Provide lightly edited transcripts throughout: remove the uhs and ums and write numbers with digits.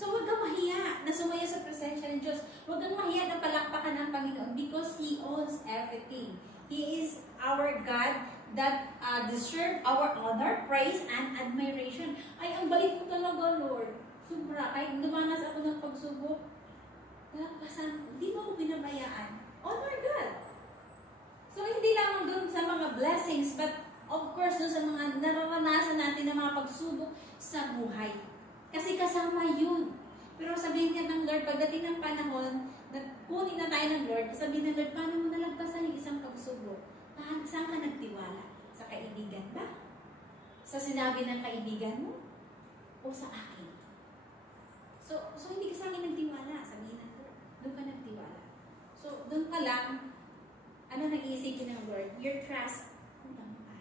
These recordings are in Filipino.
So, huwag kang mahiya na sumaya sa presensya ng Diyos. Huwag kang mahiya na palakpakan ng Panginoon because He owns everything. He is our God that deserve our honor, praise, and admiration. Ay, ang bait mo talaga, Lord. Sobra. Kahit dumanas ako ng pagsubok, hindi mo ako binabayaan. Honor God. So, hindi lamang dun sa mga blessings, but of course, dun sa mga nararanasan natin ng mga pagsubok sa buhay. Kasi kasama yun. Pero sabihin niya ng Lord, pagdating ng panahon, kunin na tayo ng Lord, sabihin ng Lord, paano mo nalagpasan yung isang pagsubok? Saan ka nagtiwala? Sa kaibigan ba? Sa sinabi ng kaibigan mo? O sa akin? So hindi ka sa akin nagtiwala, sabihin ng Lord. Doon ka nagtiwala. So, doon pa lang, ano nag-iisipin ng Lord? Your trust, kulang pa.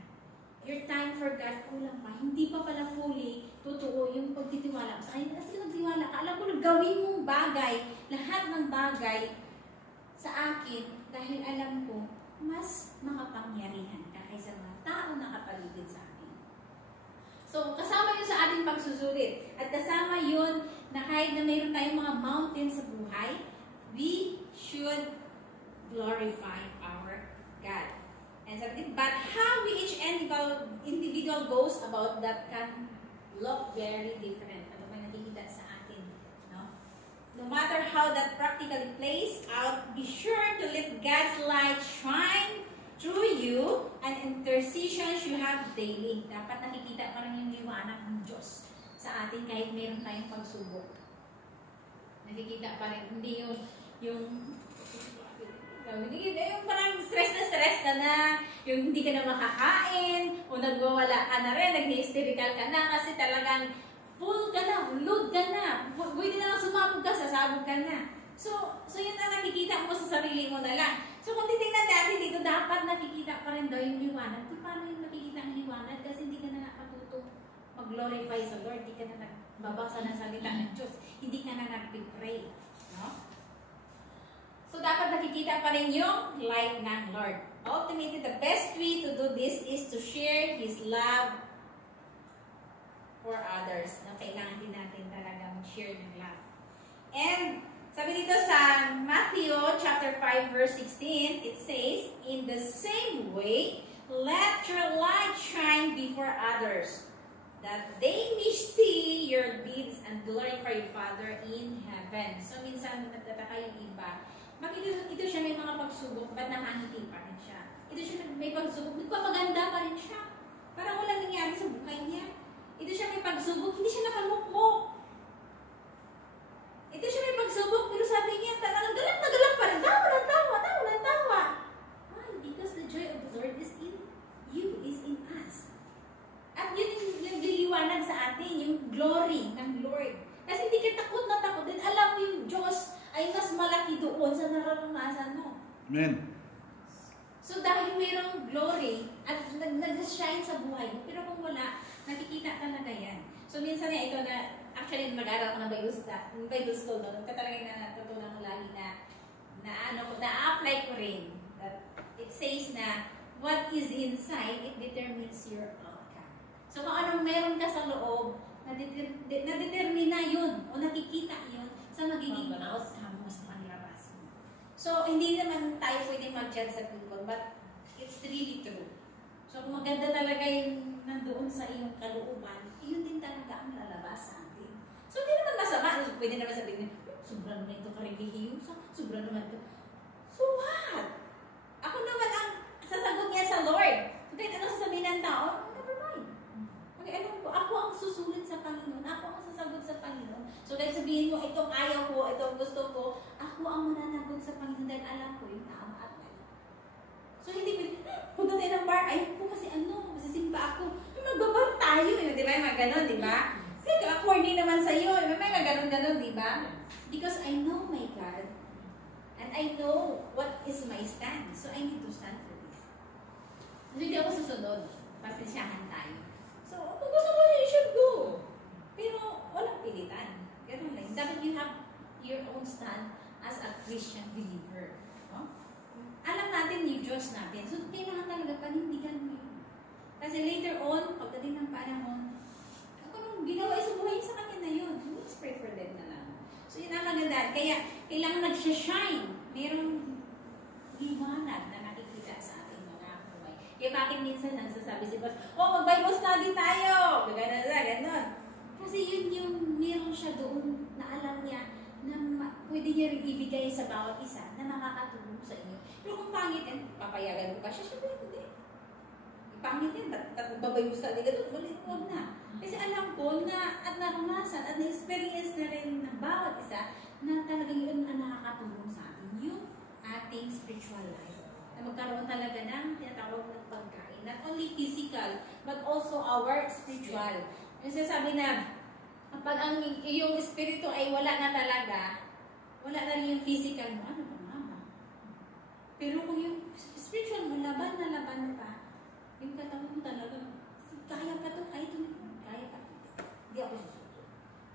Your time for God, kulang pa. Hindi pa pala fully totoo yung pagtitiwala mo sa akin. Kasi nagtiwala ka. Alam ko, gawin mong bagay, lahat ng bagay sa akin, dahil alam ko, mas makapangyarihan ka kaysa mga tao na kapaligid sa akin. So, kasama yun sa ating pagsusulit. At kasama yun na kahit na mayroon tayong mga mountains sa buhay, we should glorify our God. And sabi, but how each individual goes about that can look very different. Ano ba nakikita sa atin? No matter how that practically plays out, be sure to let God's light shine through you and intercessions you have daily. Dapat nakikita pa rin yung liwanag ng Diyos sa atin kahit meron tayong pagsubok. Nakikita pa rin, hindi yung parang stress ka na, yung hindi ka na makakain, o nagwawala ka na rin, nag-hysterical ka na, kasi talagang full ka na, load ka na, pwede na lang sumabog ka, sasabog ka na. So yun na nakikita mo sa sarili mo na lang. So kung titignan natin dito, dapat nakikita pa rin daw yung liwanag. So paano yung nakikita ang liwanag? Kasi hindi ka na nakatuto mag-glorify sa Lord, hindi ka na nagbabasa ng salita ng Diyos, hindi ka na nag-pray. No? So, dapat nakikita pa rin yung light ng Lord. Ultimately, the best way to do this is to share His love for others. No, kailangan din natin talaga mag-share ng love. And, sabi dito sa Matthew chapter 5 verse 16, it says, in the same way, let your light shine before others, that they may see your deeds and glorify your Father in heaven. So, minsan, nagtataka yung iba, bakit ito siya may mga pagsubok, ba't nakangiti pa rin siya? Ito siya may pagsubok, nagpapaganda pa rin siya. Parang walang nangyari sa buhay niya. Ito siya may pagsubok, hindi siya nakamukmok. Ito siya may pagsubok, pero sabi niya, talagang galak na galak pa rin. Tawa ng tawa, tawa ng tawa. Why? Because the joy of the Lord is in you, is in us. At yun yung liliwanag sa atin, yung glory ng Lord. Kasi hindi ka takot na takot din. Alam mo yung Diyos ay mas malaki doon sa nararanasan mo. Amen. So dahil mayroong glory at nag-shine sa buhay mo, pero kung wala, nakikita talaga yan. So minsan ito na, actually mag-aral ko ng Bible school, no? Ito talaga na natutunan ko lagi na-apply ko rin. That it says na, what is inside, it determines your outcome. So kung anong meron ka sa loob, na-determine yun, o nakikita yun, sa magiging outcome mo sa panlabas mo. So, hindi naman tayo pwedeng mag-judge sa people, but it's really true. So, kung maganda talaga yung nandoon sa iyong kalooban, yun din talaga ang lalabas sa atin. So, hindi naman masama. Pwede naman sabihin, sobrang naman ito ka-religious, sobrang naman ito. So, what? Ako naman ang sasagot niya sa Lord. So, kahit ano sasabihin ng tao, never mind. Okay, alam ko, ako ang susulit sa Panginoon, ako ang sasagot sa Panginoon. So, dahil sabihin mo, itong ayaw ko, itong gusto ko, ako ang mananagot sa Panginoon dahil alam ko yung tama at mali. So, hindi punta tayo ng bar, ayaw ko kasi masisimba ako. Magbabar tayo, di ba? Mga ganon, di ba? Kaya according naman sa'yo, may ganon-ganon, di ba? Because I know my God, and I know what is my stand. So, I need to stand for this. So, hindi ako susunod. Pasensyahan tayo. So, kung gusto mo, you should go. Pero, walang pilitan. Ganun lang. Dapat you have your own stand as a Christian believer. No? Alam natin yung Diyos natin. So, kailangan talaga panindigan mo yun. Kasi later on, pagdating ng panahon, kung anong ginawa sa buhay sa kanya na yun, let's pray for them na lang. Kaya kailangan nagsha-shine. Merong liwanag na nakikita sa ating mga buhay. Kaya bakit minsan nagsasabi si Boss, oh, mag-Bible study tayo! Ganon. Kasi yun yung meron siya doon na alam niya na pwede niya rin ibigay sa bawat isa na makakatulong sa inyo. Pero kung pangit yan, papayagan ko pa siya, syempre hindi. Pangit yan, babayong study ka doon, huwag na. Kasi alam ko na at naranasan at na-experience na rin ng bawat isa na talagang yun ang nakakatulong sa atin. Yung ating spiritual life. Na magkaroon talaga ng tinatawag ng pagkain. Not only physical, but also our spiritual. Yung sinasabi na, kapag ang iyong espiritu ay wala na talaga, wala na rin yung physical mo, ano ba nga? Pero kung yung spiritual mo, laban na pa, yung katawan mo talaga, kaya pa to, kaya pa. Hindi ako susunod.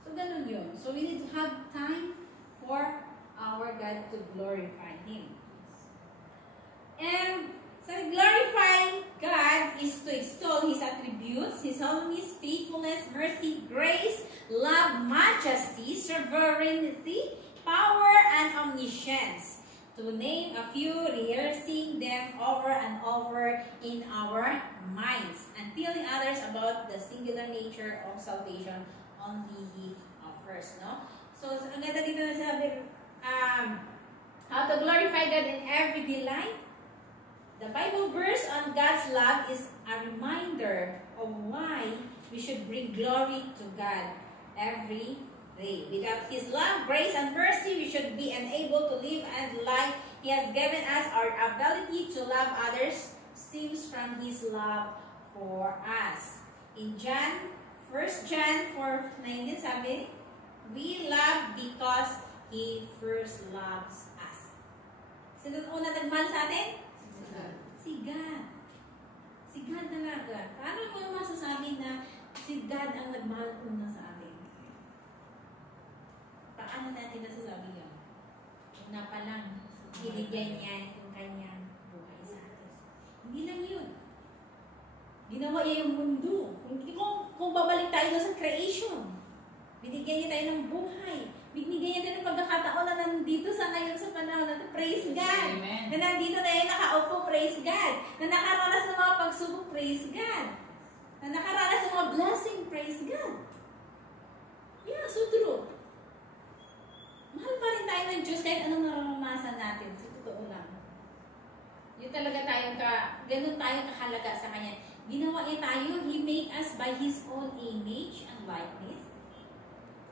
So, ganun yun. So, we need to have time for our God to glorify Him. And so glorifying God is to extol His attributes, His holiness, faithfulness, mercy, grace, love, majesty, sovereignty, power, and omniscience. To name a few, rehearsing them over and over in our minds, and telling others about the singular nature of salvation only He offers. No? So, ang ganda dito na sabi, how to glorify God in everyday life. The Bible verse on God's love is a reminder of why we should bring glory to God every day. Without His love, grace, and mercy, we should be unable to live and life He has given us. Our ability to love others stems from His love for us. In 1 John 4:19 sabi, we love because He first loves us. Sino una nagmahal sa atin? Si God. Si God talaga. Paano mo masasabi na si God ang nagmahal una sa atin? Paano natin nasasabi yun? Una pa lang, binigyan niya yung kanyang buhay sa atin. Hindi lang yun. Ginawa niya yung mundo. Kung babalik tayo sa creation, binigyan niya tayo ng buhay. Binigyan niya tayo ng pagkakataon na nandito sa ngayon sa panahon natin. Praise God. Amen. Na nandito tayo nakaupo, praise God. Na nakaranas ng mga pagsubok, praise God. Na nakaranas ng mga blessing, praise God. Yeah, so true. Mahal pa rin tayo ng Diyos kahit anong nararanasan natin. So, totoo lang. Yun talaga tayong ganun tayong kahalaga sa Kanya. Ginawa niya tayo, He made us by His own image and likeness.